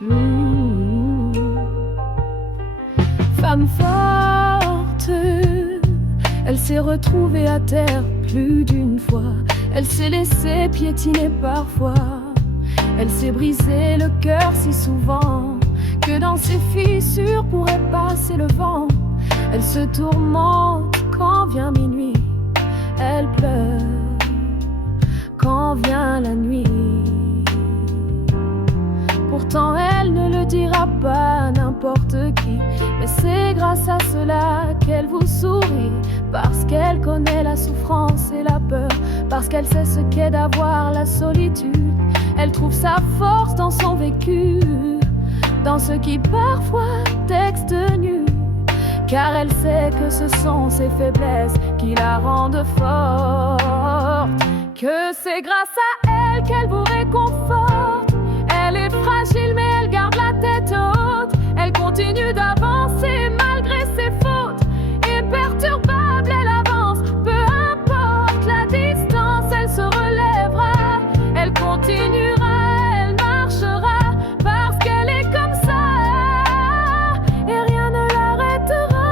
Mmh. Femme forte, elle s'est retrouvée à terre plus d'une fois. Elle s'est laissée piétiner parfois. Elle s'est brisé le cœur si souvent que dans ses fissures pourrait passer le vent. Elle se tourmente quand vient minuit. Elle pleure quand vient la nuit. Pourtant elle ne le dira pas à n'importe qui. Mais c'est grâce à cela qu'elle vous sourit. Parce qu'elle connaît la souffrance et la peur. Parce qu'elle sait ce qu'est d'avoir la solitude. Elle trouve sa force dans son vécu, dans ce qui parfois texte nu. Car elle sait que ce sont ses faiblesses qui la rendent forte. Que c'est grâce à elle qu'elle vous réconforte. Elle est fragile mais elle garde la tête haute. Elle continue d'avancer malgré ses fautes. Imperturbable elle avance, peu importe la distance, elle se relèvera. Elle continuera, elle marchera, parce qu'elle est comme ça et rien ne l'arrêtera.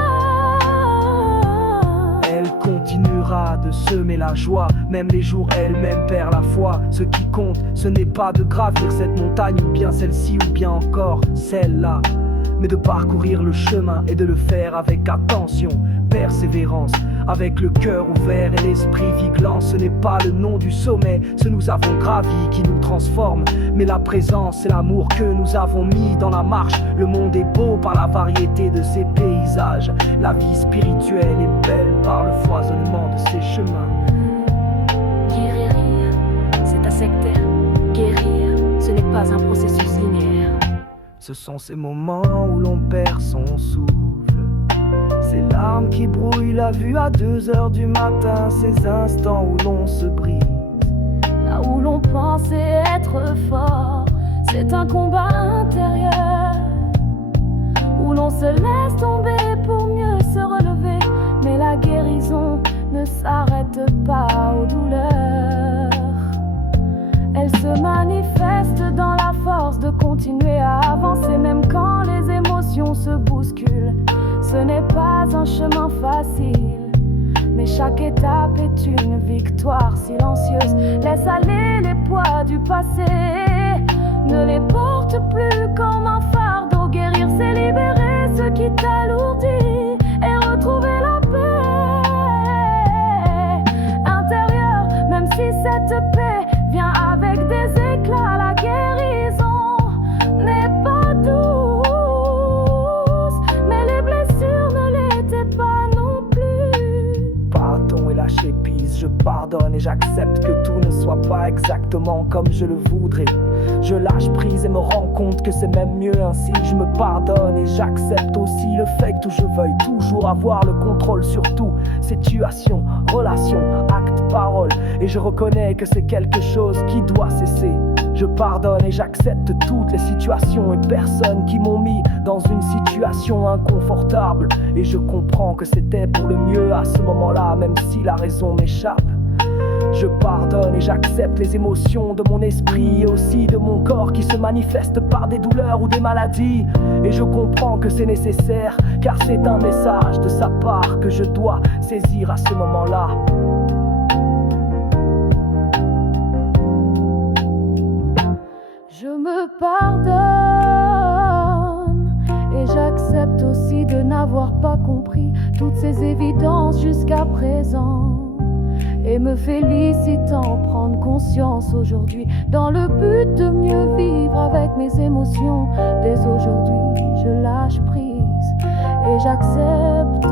Elle continuera de semer la joie, même les jours elle-même perd la foi. Ce qui compte, ce n'est pas de gravir cette montagne, ou bien celle-ci, ou bien encore celle-là, mais de parcourir le chemin et de le faire avec attention, persévérance, avec le cœur ouvert et l'esprit vigilant. Ce n'est pas le nom du sommet, ce nous avons gravi qui nous transforme, mais la présence et l'amour que nous avons mis dans la marche. Le monde est beau par la variété de ses paysages. La vie spirituelle est belle par le foisonnement de ses chemins. Guérir, c'est un sectaire. Guérir, ce n'est pas un processus linéaire. Ce sont ces moments où l'on perd son souffle, ces larmes qui brouillent la vue à 2h du matin, ces instants où l'on se brise. Là où l'on pensait être fort, c'est un combat intérieur, où l'on se laisse tomber pour mieux se relever. Mais la guérison ne s'arrête pas aux douleurs. Elle se manifeste dans la force de continuer à avancer, même quand les émotions se bousculent. Ce n'est pas un chemin facile, mais chaque étape est une victoire silencieuse. Laisse aller les poids du passé, ne les porte plus comme un fardeau. Guérir, c'est libérer ce qui t'alourdit et retrouver la paix intérieure. Même si cette paix vient avec des éclats, la guérison n'est pas douce, mais les blessures ne l'étaient pas non plus. Pardon et lâcher prise, je pardonne et j'accepte que tout ne soit pas exactement comme je le voudrais. Je lâche prise et me rends compte que c'est même mieux ainsi. Je me pardonne et j'accepte aussi le fait que je veuille toujours avoir le contrôle sur tout. Situation, relation, acte, parole. Et je reconnais que c'est quelque chose qui doit cesser. Je pardonne et j'accepte toutes les situations et personnes qui m'ont mis dans une situation inconfortable. Et je comprends que c'était pour le mieux à ce moment-là, même si la raison m'échappe. Je pardonne et j'accepte les émotions de mon esprit et aussi de mon corps qui se manifestent par des douleurs ou des maladies. Et je comprends que c'est nécessaire, car c'est un message de sa part que je dois saisir à ce moment-là. Je me pardonne et j'accepte aussi de n'avoir pas compris toutes ces évidences jusqu'à présent. Et me félicitant prendre conscience aujourd'hui, dans le but de mieux vivre avec mes émotions. Dès aujourd'hui, je lâche prise et j'accepte